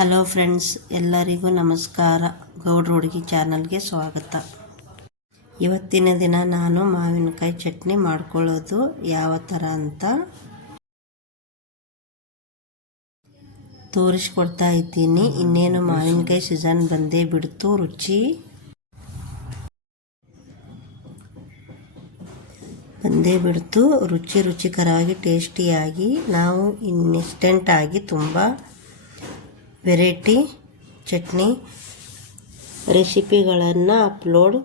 Hello friends ಎಲ್ಲರಿಗೂ ನಮಸ್ಕಾರ. ಗೌಡ್ರ ಹುಡುಗಿ ಚಾನಲ್ಗೆ ಸ್ವಾಗತ. ಇವತ್ತಿನ ದಿನ ನಾನು ಮಾವಿನಕಾಯಿ ಚಟ್ನಿ ಮಾಡ್ಕೊಳ್ಳೋದು. ಯಾವ ಥರ ಅಂತ ತೋರಿಸ್ಕೊಡ್ತಾ ಇದ್ದೀನಿ. ಇನ್ನೇನು ಮಾವಿನಕಾಯಿ ಸೀಸನ್ ಬಂದೇ ಬಿಡ್ತು, ರುಚಿ. ಬಂದೇ ಬಿಡ್ತು, ರುಚಿ ರುಚಿಕರವಾಗಿ, ಟೇಸ್ಟಿಯಾಗಿ. ನಾವು ಇನ್ನಿಸ್ಟೆಂಟಾಗಿ ತುಂಬ ವೆರೈಟಿ ಚಟ್ನಿ ರೆಸಿಪಿಗಳನ್ನು ಅಪ್ಲೋಡ್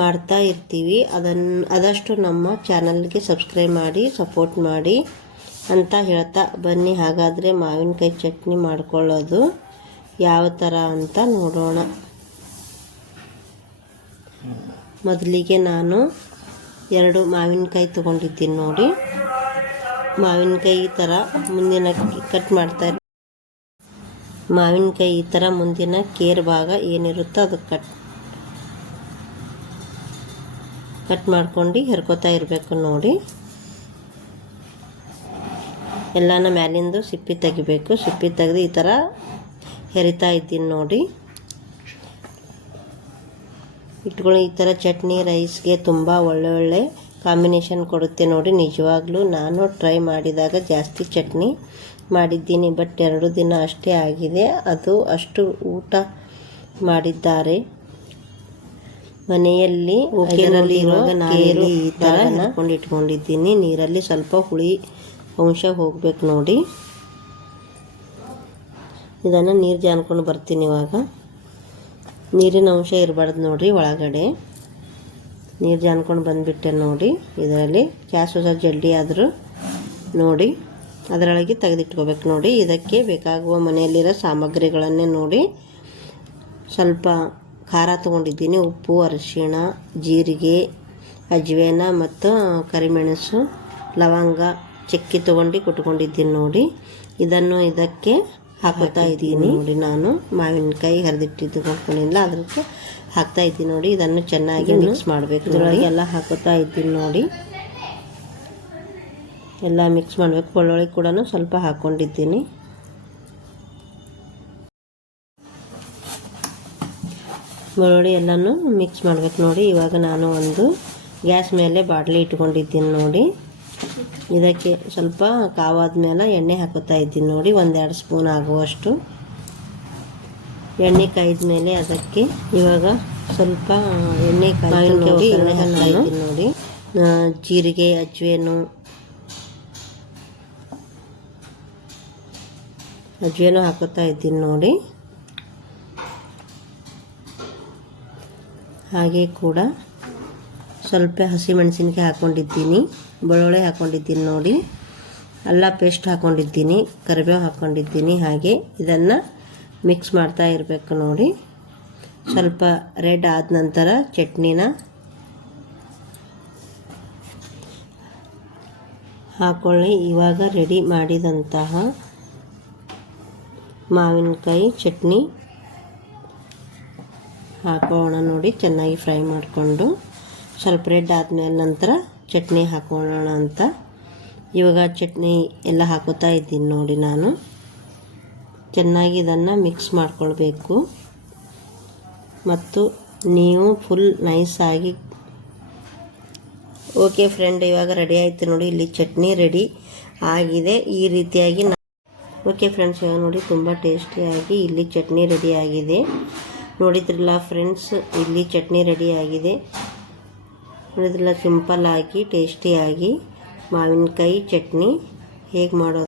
ಮಾಡ್ತಾ ಇರ್ತೀವಿ. ಅದನ್ನು ಆದಷ್ಟು ನಮ್ಮ ಚಾನಲ್ಗೆ ಸಬ್ಸ್ಕ್ರೈಬ್ ಮಾಡಿ, ಸಪೋರ್ಟ್ ಮಾಡಿ ಅಂತ ಹೇಳ್ತಾ ಬನ್ನಿ. ಹಾಗಾದರೆ ಮಾವಿನಕಾಯಿ ಚಟ್ನಿ ಮಾಡ್ಕೊಳ್ಳೋದು ಯಾವ ಥರ ಅಂತ ನೋಡೋಣ. ಮೊದಲಿಗೆ ನಾನು ಎರಡು ಮಾವಿನಕಾಯಿ ತೊಗೊಂಡಿದ್ದೀನಿ ನೋಡಿ. ಮಾವಿನಕಾಯಿ ಥರ ಮುಂದಿನ ಕಟ್ ಮಾಡ್ತಾ ಮಾವಿನಕಾಯಿ ಈ ಥರ ಮುಂದಿನ ಕೇರ್ ಭಾಗ ಏನಿರುತ್ತೋ ಅದು ಕಟ್. ಕಟ್ ಮಾಡ್ಕೊಂಡು ಹೆರ್ಕೋತಾ ಇರಬೇಕು ನೋಡಿ. ಎಲ್ಲನ ಮ್ಯಾಲಿಂದು ಸಿಪ್ಪಿ ತೆಗಿಬೇಕು. ಸಿಪ್ಪಿ ತೆಗೆದು ಈ ಥರ ಹೆರಿತಾ ಇದ್ದೀನಿ ನೋಡಿ. ಇಟ್ಕೊಳ್ಳಿ ಈ ಥರ ಚಟ್ನಿ ರೈಸ್ಗೆ ತುಂಬ ಒಳ್ಳೆ ಒಳ್ಳೆ ಕಾಂಬಿನೇಷನ್ ಕೊಡುತ್ತೆ ನೋಡಿ. ನಿಜವಾಗ್ಲೂ ನಾನು ಟ್ರೈ ಮಾಡಿದಾಗ ಜಾಸ್ತಿ ಚಟ್ನಿ ಮಾಡಿದ್ದೀನಿ ಬಟ್ ಎರಡು ದಿನ ಅಷ್ಟೇ ಆಗಿದೆ. ಅದು ಅಷ್ಟು ಊಟ ಮಾಡಿದ್ದಾರೆ. ಮನೆಯಲ್ಲಿ ಇದರಲ್ಲಿ ಇರುವಾಗ ನಾನು ಈ ಥರ ಹಾಕೊಂಡು ಇಟ್ಕೊಂಡಿದ್ದೀನಿ. ನೀರಲ್ಲಿ ಸ್ವಲ್ಪ ಹುಳಿ ಅಂಶ ಹೋಗ್ಬೇಕು ನೋಡಿ. ಇದನ್ನು ನೀರು ಜಾನ್ಕೊಂಡು ಬರ್ತೀನಿ ಇವಾಗ. ನೀರಿನ ಅಂಶ ಇರಬಾರ್ದು ನೋಡಿರಿ ಒಳಗಡೆ. ನೀರು ಜಾನ್ಕೊಂಡು ಬಂದುಬಿಟ್ಟೆ ನೋಡಿ. ಇದರಲ್ಲಿ ಕ್ಯಾಶು ಹೊಸ ಜಲ್ದಿ ಆದರೂ ನೋಡಿ. ಅದರೊಳಗೆ ತೆಗೆದಿಟ್ಕೋಬೇಕು ನೋಡಿ. ಇದಕ್ಕೆ ಬೇಕಾಗುವ ಮನೆಯಲ್ಲಿರೋ ಸಾಮಗ್ರಿಗಳನ್ನೇ ನೋಡಿ. ಸ್ವಲ್ಪ ಖಾರ ತೊಗೊಂಡಿದ್ದೀನಿ. ಉಪ್ಪು, ಅರಿಶಿಣ, ಜೀರಿಗೆ, ಅಜ್ವೇನ ಮತ್ತು ಕರಿಮೆಣಸು, ಲವಂಗ, ಚಕ್ಕಿ ತೊಗೊಂಡು ಕುಟ್ಕೊಂಡಿದ್ದೀನಿ ನೋಡಿ. ಇದನ್ನು ಇದಕ್ಕೆ ಹಾಕೋತಾ ಇದ್ದೀನಿ. ನೋಡಿ ನಾನು. ಮಾವಿನಕಾಯಿ ಹರಿದಿಟ್ಟಿದ್ದು ಕೊಂಡ್ಕೊಂಡಿಲ್ಲ ಅದಕ್ಕೆ ಹಾಕ್ತಾ ಇದ್ದೀನಿ ನೋಡಿ. ಇದನ್ನು ಚೆನ್ನಾಗಿ ಮಿಕ್ಸ್ ಮಾಡಬೇಕು ಇದರೊಳಗೆ ಎಲ್ಲ ಹಾಕೋತಾ ಇದ್ದೀನಿ ನೋಡಿ. ಎಲ್ಲ ಮಿಕ್ಸ್ ಮಾಡಬೇಕು. ಬೆಳ್ಳುಳ್ಳಿ ಕೂಡ ಸ್ವಲ್ಪ ಹಾಕ್ಕೊಂಡಿದ್ದೀನಿ ಬೆಳ್ಳುಳ್ಳಿ ಎಲ್ಲನೂ ಮಿಕ್ಸ್ ಮಾಡಬೇಕು ನೋಡಿ. ಇವಾಗ ನಾನು ಒಂದು ಗ್ಯಾಸ್ ಮೇಲೆ ಬಾಟ್ಲಿ ಇಟ್ಕೊಂಡಿದ್ದೀನಿ ನೋಡಿ. ಇದಕ್ಕೆ ಸ್ವಲ್ಪ ಕಾವಾದ ಮೇಲೆ ಎಣ್ಣೆ ಹಾಕೋತಾ ಇದ್ದೀನಿ ನೋಡಿ ಒಂದೆರಡು ಸ್ಪೂನ್ ಆಗುವಷ್ಟು. ಎಣ್ಣೆ ಕಾಯ್ದ ಮೇಲೆ ಅದಕ್ಕೆ ಇವಾಗ ಸ್ವಲ್ಪ ಎಣ್ಣೆ ಕಾಯಿ ನೋಡಿ ನೋಡಿ. ಜೀರಿಗೆ ಅಜ್ವೇನು ಅಜ್ವೇನು ಹಾಕೋತಾ ಇದ್ದೀನಿ ನೋಡಿ. ಹಾಗೆ ಕೂಡ ಸ್ವಲ್ಪ ಹಸಿಮೆಣಸಿನ್ಕಾಯಿ ಹಾಕ್ಕೊಂಡಿದ್ದೀನಿ ಬೆಳ್ಳುಳ್ಳಿ ಹಾಕ್ಕೊಂಡಿದ್ದೀನಿ ನೋಡಿ. ಅಲ್ಲ ಪೇಸ್ಟ್ ಹಾಕ್ಕೊಂಡಿದ್ದೀನಿ ಕರಿಬೇವು ಹಾಕ್ಕೊಂಡಿದ್ದೀನಿ ಹಾಗೆ. ಇದನ್ನು ಮಿಕ್ಸ್ ಮಾಡ್ತಾ ಇರಬೇಕು ನೋಡಿ. ಸ್ವಲ್ಪ ರೆಡ್ ಆದ ನಂತರ ಚಟ್ನಿನ ಹಾಕೊಳ್ಳಿ. ಇವಾಗ ರೆಡಿ ಮಾಡಿದಂತಹ ಮಾವಿನಕಾಯಿ ಚಟ್ನಿ ಹಾಕೋಣ ನೋಡಿ. ಚೆನ್ನಾಗಿ ಫ್ರೈ ಮಾಡಿಕೊಂಡು. ಸ್ವಲ್ಪ ರೆಡ್ ಆದಮೇಲೆ ನಂತರ ಚಟ್ನಿ ಹಾಕೋಣ ಅಂತ. ಇವಾಗ ಚಟ್ನಿ ಎಲ್ಲ ಹಾಕೋತಾ ಇದ್ದೀನಿ ನೋಡಿ ನಾನು. ಚೆನ್ನಾಗಿ ಇದನ್ನು ಮಿಕ್ಸ್ ಮಾಡ್ಕೊಳ್ಬೇಕು. ಮತ್ತು ನೀವು ಫುಲ್ ನೈಸಾಗಿ ಓಕೆ ಫ್ರೆಂಡ್ ಇವಾಗ ರೆಡಿ ಆಯಿತು ನೋಡಿ, ಇಲ್ಲಿ ಚಟ್ನಿ ರೆಡಿ ಆಗಿದೆ. ಈ ರೀತಿಯಾಗಿ ಓಕೆ ಫ್ರೆಂಡ್ಸ್ ಇವಾಗ ನೋಡಿ, ತುಂಬ ಟೇಸ್ಟಿಯಾಗಿ ಇಲ್ಲಿ ಚಟ್ನಿ ರೆಡಿ ಆಗಿದೆ. ನೋಡಿದ್ರಲ್ಲ ಫ್ರೆಂಡ್ಸ್ ಇಲ್ಲಿ ಚಟ್ನಿ ರೆಡಿ ಆಗಿದೆ. ನೋಡಿದ್ರಲ್ಲ ಸಿಂಪಲ್ ಆಗಿ ಟೇಸ್ಟಿಯಾಗಿ ಮಾವಿನಕಾಯಿ ಚಟ್ನಿ ಹೇಗೆ ಮಾಡೋದು?